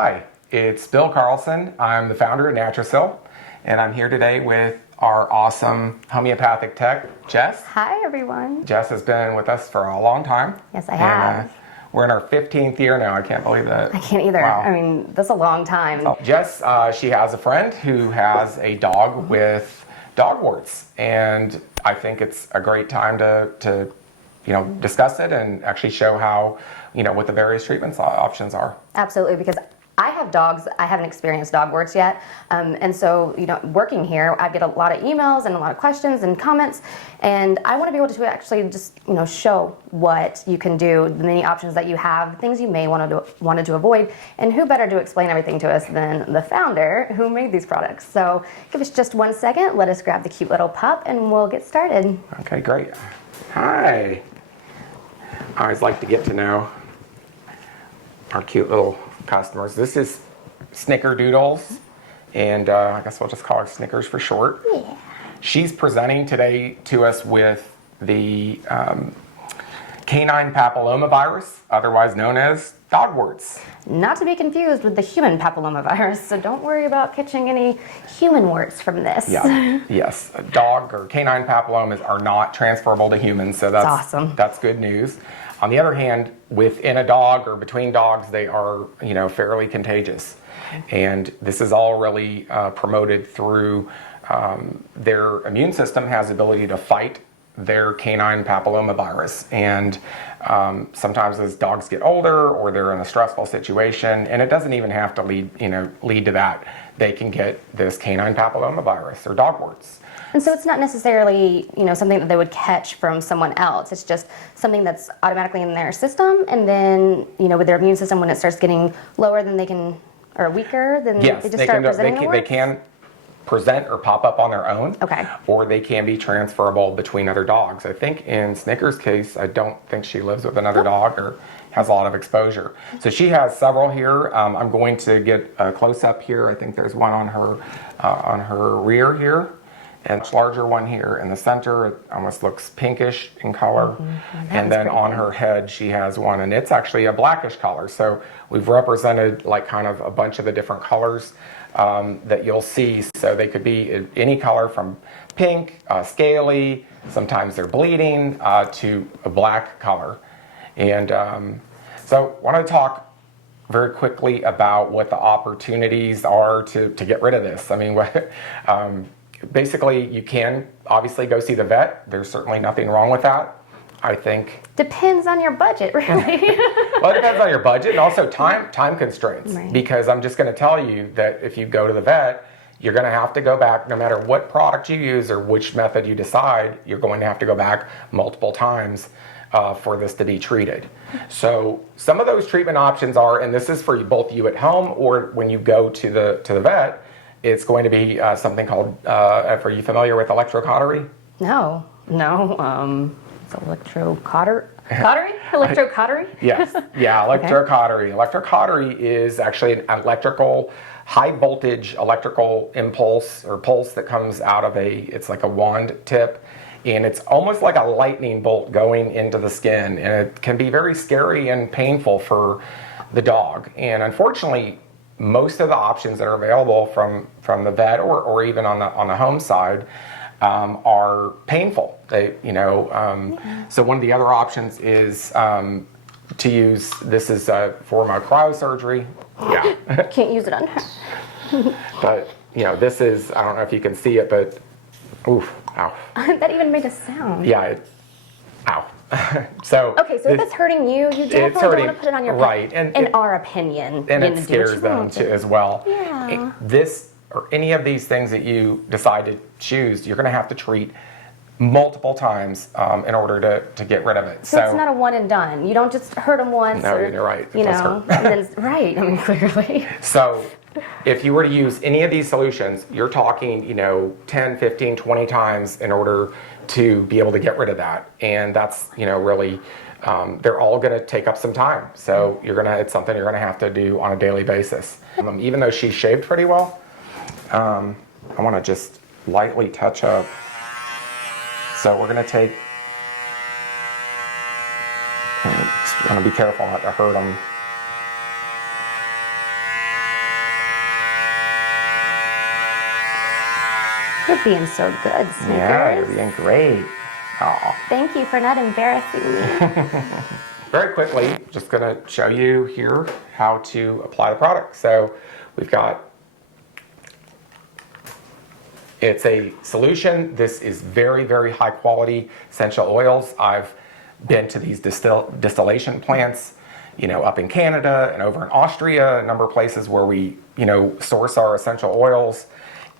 Hi, it's Bill Carlson. I'm the founder of Naturasil, and I'm here today with our awesome homeopathic tech, Jess. Hi, everyone. Jess has been with us for a long time. Yes, I have. We're in our 15th year now. I can't believe that. I can't either. Wow. I mean, that's a long time. So, Jess, she has a friend who has a dog with dog warts, and I think it's a great time to discuss it and actually show how, what the various treatment options are. Absolutely, because I have dogs. I haven't experienced dog warts yet. And so, working here, I get a lot of emails and a lot of questions and comments. And I want to be able to actually just, show what you can do, the many options that you have, things you may wanted to avoid. And who better to explain everything to us than the founder who made these products. So give us just 1 second. Let us grab the cute little pup and we'll get started. Okay, great. Hi. I always like to get to know our cute little customers. This is Snickerdoodles, and I guess we'll just call her Snickers for short. Yeah. She's presenting today to us with the Canine Papillomavirus, otherwise known as dog warts. Not to be confused with the human papillomavirus, so don't worry about catching any human warts from this. Yeah, yes. Dog or canine papillomas are not transferable to humans, so that's awesome. That's good news. On the other hand, within a dog or between dogs, they are, fairly contagious. And this is all really promoted through their immune system has the ability to fight their canine papillomavirus. And sometimes as dogs get older or they're in a stressful situation, and it doesn't even have to lead to that, they can get this canine papillomavirus or dog warts. And so it's not necessarily, something that they would catch from someone else. It's just something that's automatically in their system. And then, with their immune system, when it starts getting lower than they can, or weaker, then yes, they just start presenting the warts? They can present or pop up on their own. Okay. Or they can be transferable between other dogs. I think in Snicker's case, I don't think she lives with another dog or has a lot of exposure. So she has several here. I'm going to get a close up here. I think there's one on her rear here. And a larger one here in the center. It almost looks pinkish in color. And then on her head, she has one, and it's actually a blackish color. So we've represented kind of a bunch of the different colors that you'll see. So they could be any color from pink, scaly, sometimes they're bleeding, to a black color. And so I want to talk very quickly about what the opportunities are to get rid of this. I mean, basically, you can obviously go see the vet. There's certainly nothing wrong with that, I think. Depends on your budget, really. Well, it depends on your budget and also time constraints. Right. Because I'm just going to tell you that if you go to the vet, you're going to have to go back, no matter what product you use or which method you decide, you're going to have to go back multiple times for this to be treated. So some of those treatment options are, and this is for both you at home or when you go to the vet, it's going to be something called, are you familiar with electrocautery? No. It's Cautery? Electrocautery? Yes. Yeah, electrocautery. Electrocautery is actually an high voltage electrical impulse or pulse that comes out of it's like a wand tip. And it's almost like a lightning bolt going into the skin. And it can be very scary and painful for the dog. And unfortunately, most of the options that are available from the vet or even on the home side are painful. So one of the other options is to use. This is for my cryosurgery. Yeah. Can't use it on her. But this is. I don't know if you can see it, but oof, ow. That even made a sound. Yeah. Ow. So okay, so if it's hurting you, you definitely don't want to put it on your pet. Right, in our opinion, and it scares them too, as well. Yeah. This or any of these things that you decide to choose, you're going to have to treat multiple times in order to get rid of it. So it's not a one and done. You don't just hurt them once. No, or, you're right. And then right. I mean, clearly. So if you were to use any of these solutions, you're talking, 10, 15, 20 times in order to be able to get rid of that. And that's, really, they're all going to take up some time. So it's something you're going to have to do on a daily basis. Even though she's shaved pretty well, I want to just lightly touch up. So we're going to take, I want to be careful not to hurt them. You're being so good, Snickers. Yeah, you're being great. Aw. Thank you for not embarrassing me. Very quickly, just going to show you here how to apply the product. So we've got, it's a solution. This is very, very high quality essential oils. I've been to these distillation plants, up in Canada and over in Austria, a number of places where we, source our essential oils.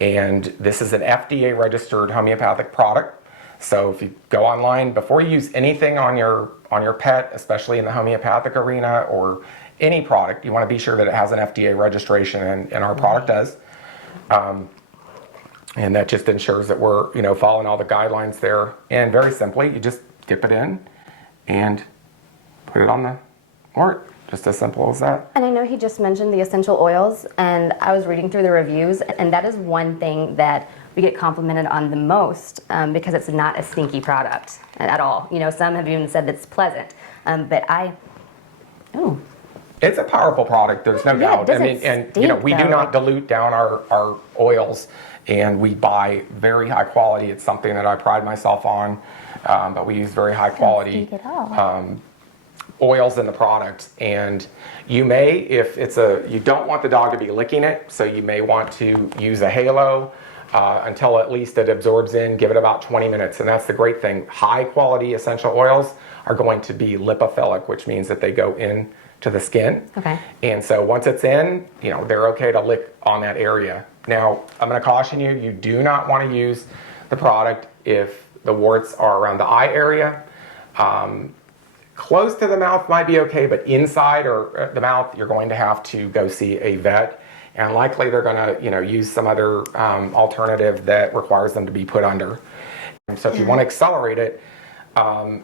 And this is an FDA registered homeopathic product. So if you go online, before you use anything on your pet, especially in the homeopathic arena or any product, you want to be sure that it has an FDA registration, and our product does. And that just ensures that we're, following all the guidelines there. And very simply, you just dip it in and put it on the wart. Just as simple as that. And I know he just mentioned the essential oils, and I was reading through the reviews, and that is one thing that we get complimented on the most, because it's not a stinky product at all. Some have even said it's pleasant, but it's a powerful product. There's no doubt. We do not dilute down our oils, and we buy very high quality. It's something that I pride myself on, but we use very high quality oils in the product. And you may, if you don't want the dog to be licking it, so you may want to use a halo until at least it absorbs in. Give it about 20 minutes, and that's the great thing. High quality essential oils are going to be lipophilic, which means that they go in to the skin. Okay. And so once it's in, they're okay to lick on that area. Now, I'm going to caution you, you do not want to use the product if the warts are around the eye area. Close to the mouth might be okay, but inside or the mouth, you're going to have to go see a vet. And likely they're going to, use some other alternative that requires them to be put under. And so if you want to accelerate it,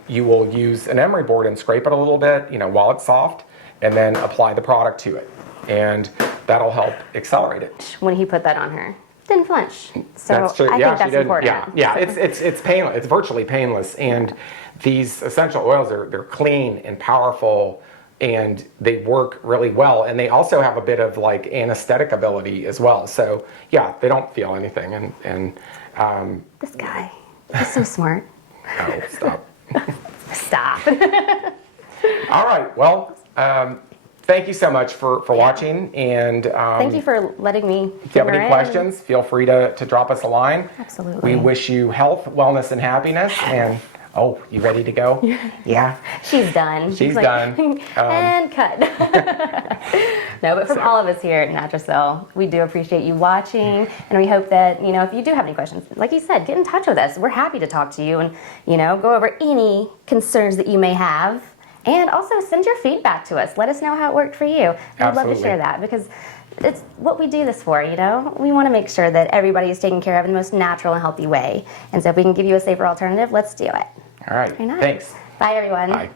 you will use an emery board and scrape it a little bit, while it's soft, and then apply the product to it. And that'll help accelerate it. When he put that on her, didn't flinch. So That's true. I think that's important. Yeah, it's painless. It's virtually painless. And these essential oils they're clean and powerful, and they work really well. And they also have a bit of like anesthetic ability as well. So yeah, they don't feel anything. And this guy, he's so smart. Oh, stop. Stop. All right. Well, thank you so much for watching. And thank you for letting me. If you have any questions, feel free to drop us a line. Absolutely. We wish you health, wellness, and happiness. And you ready to go? Yeah. She's done. She's done. And cut. No, but from all of us here at Naturasil, we do appreciate you watching, and we hope that, if you do have any questions, like you said, get in touch with us. We're happy to talk to you and, go over any concerns that you may have. And also send your feedback to us. Let us know how it worked for you. I'd love to share that, because it's what we do this for, We want to make sure that everybody is taken care of in the most natural and healthy way. And so if we can give you a safer alternative, let's do it. All right. Thanks. Bye, everyone. Bye.